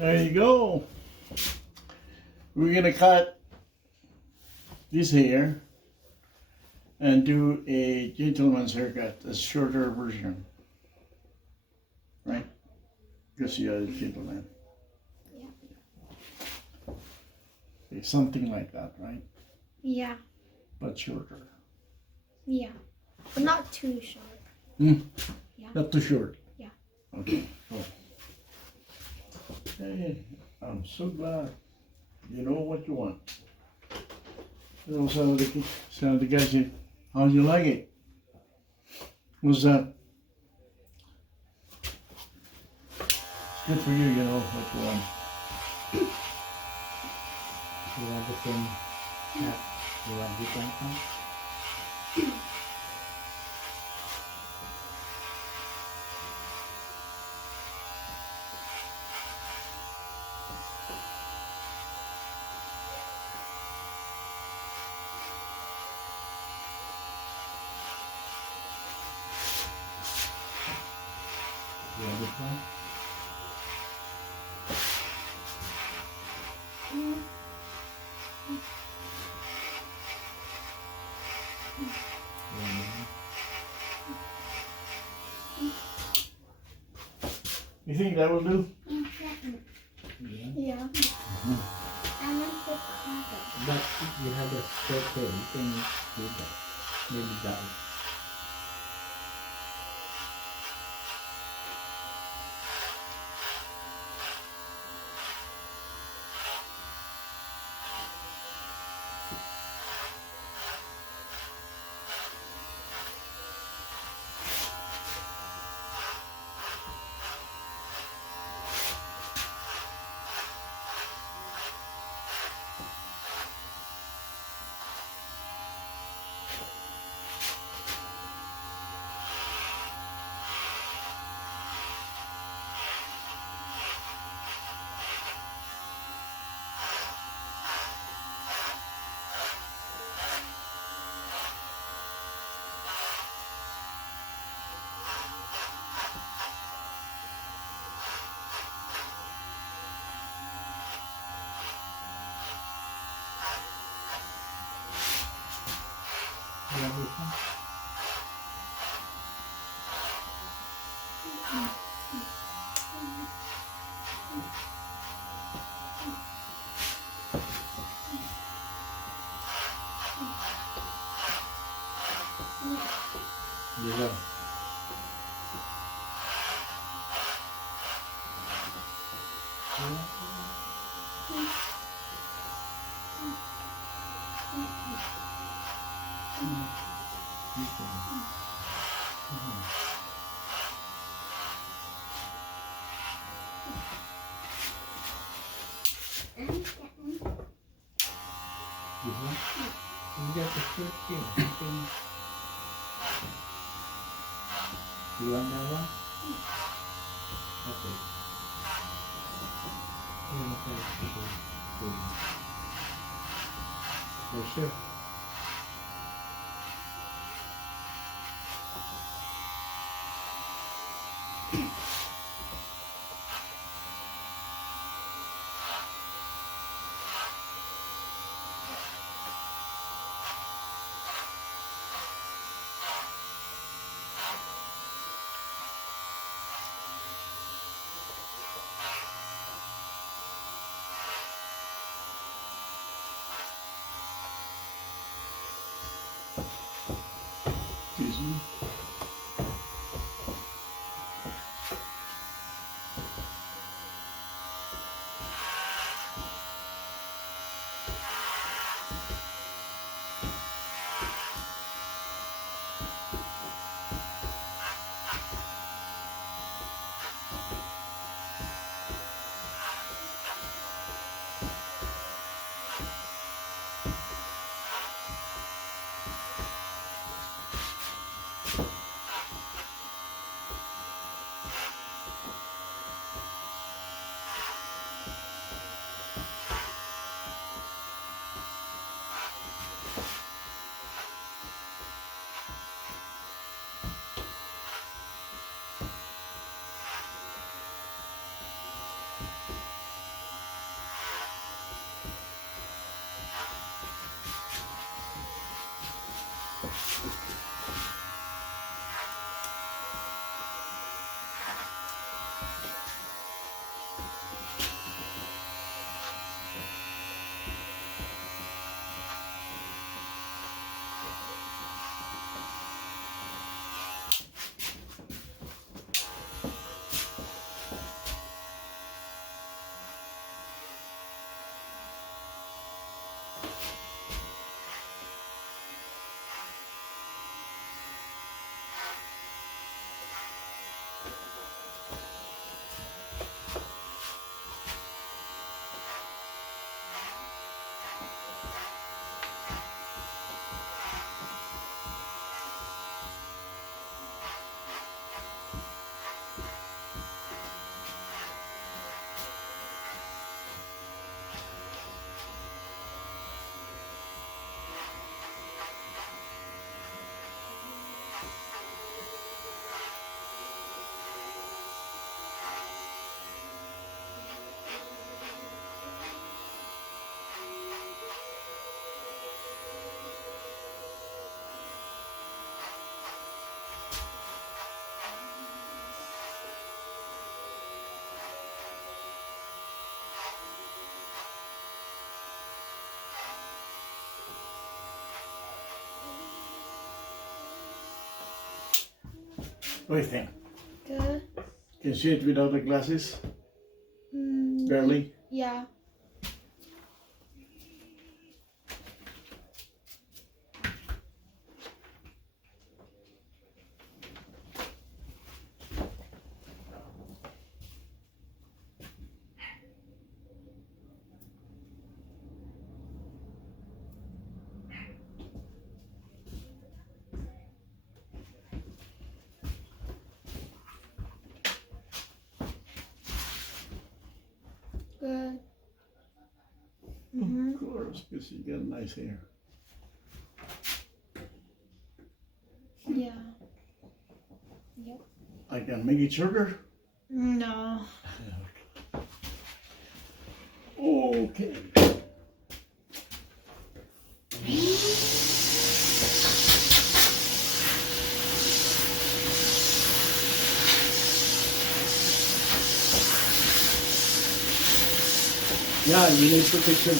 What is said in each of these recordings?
There you go. We're gonna cut this hair and do a gentleman's haircut, a shorter version. Right? Because you're a gentleman. Yeah. Okay, something like that, right? Yeah. But shorter. Yeah. But not too short. Hmm? Yeah. Not too short. Yeah. Okay. Cool. Hey, I'm so glad. You know what you want. You know, some of the guys say, how do you like it? What's that? It's good for you, you know what you want. You want the same hat? You want different one? You want this one? You want this one? You think that will do? Yeah. Yeah. I want the color. But if you have a straight hair, you can do that. Maybe that. You want this one? You love. This one? You got the short hair. You can. You want that one? Okay. You want that? Okay. For sure. Excuse me. What do you think? Good. Can you see it without the glasses? Mm, Barely. yeah. Good. Mm-hmm. Of course, because you got nice hair. Yeah. Yep. I can make it shorter. No. Okay. Yeah, you need protection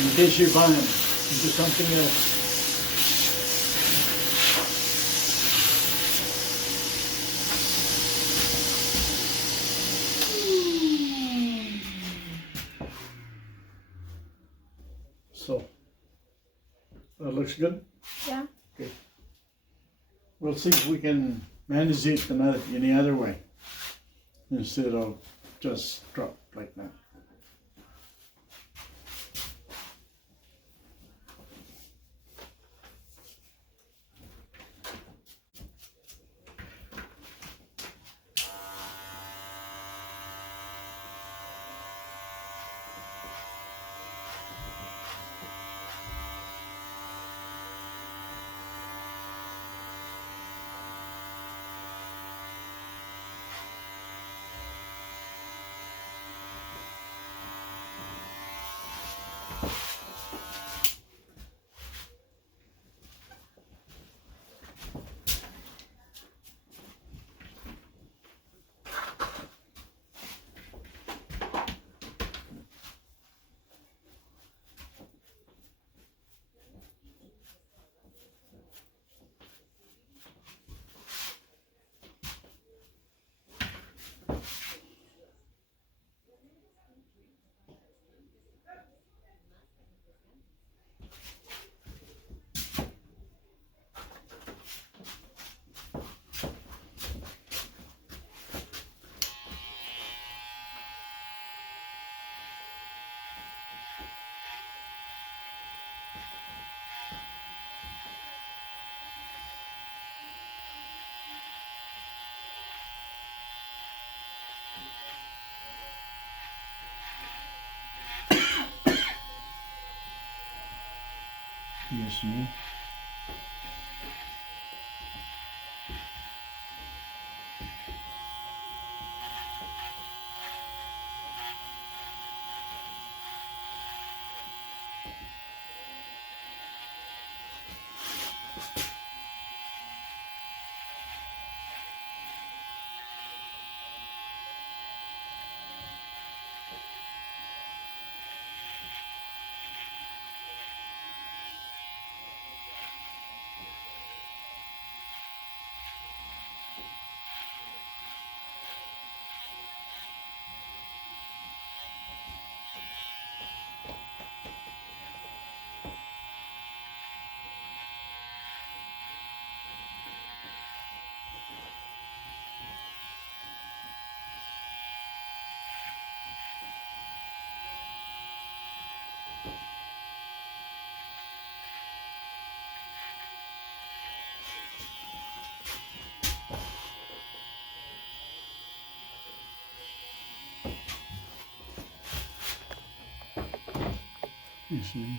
in case you run into something else. So, that looks good. Yeah. Okay. We'll see if we can manage it any other way instead of just drop like that. Yes, ma'am. Yes, ma'am.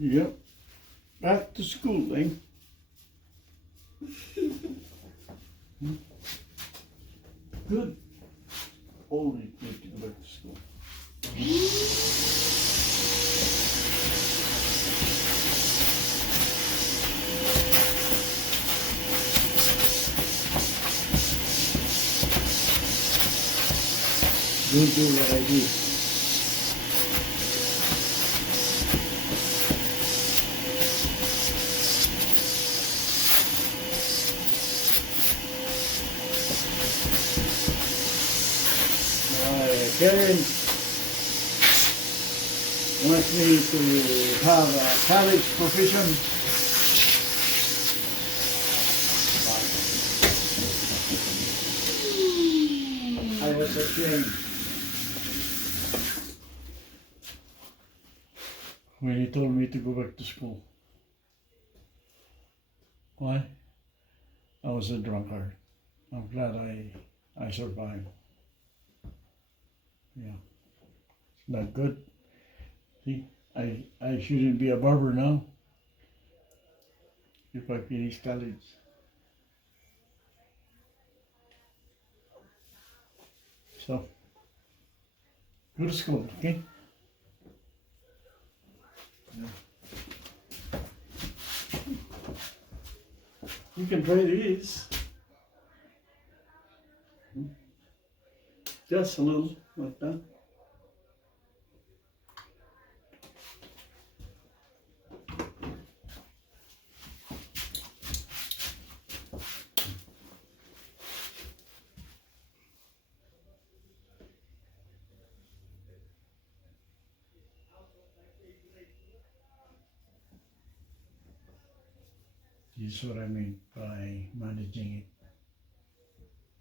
Yep. Back to school, eh? Good. Always good to go back to school. Don't do what I do. Karen wants me to have a college profession. I was ashamed when he told me to go back to school. Why? I was a drunkard. I'm glad I survived. Yeah, it's not good. See, I shouldn't be a barber now if I finish college. So, go to school, okay? Yeah. You can try this. Just a little, like that. This is what I mean by managing it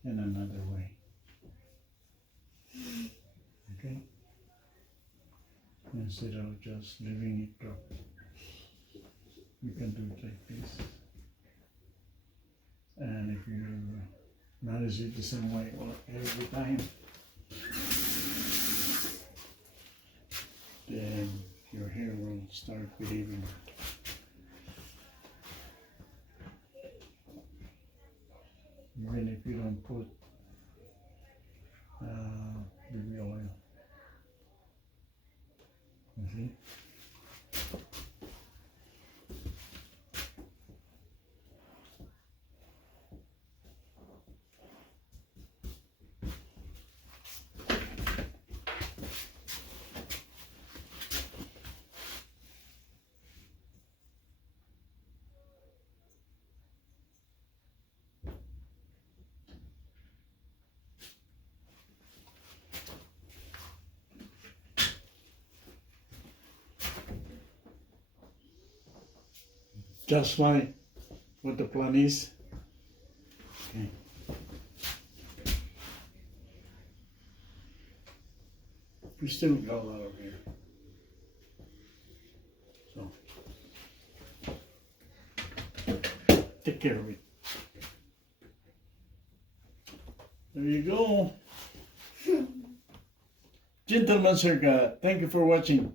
in another way. Okay? Instead of just leaving it drop. You can do it like this. And if you manage it the same way every time, then your hair will start behaving. Even if you don't put baby oil. You see? Just like what the plan is. Okay. We still got a lot of hair. So take care of it. There you go. Gentlemen, sir, thank you for watching.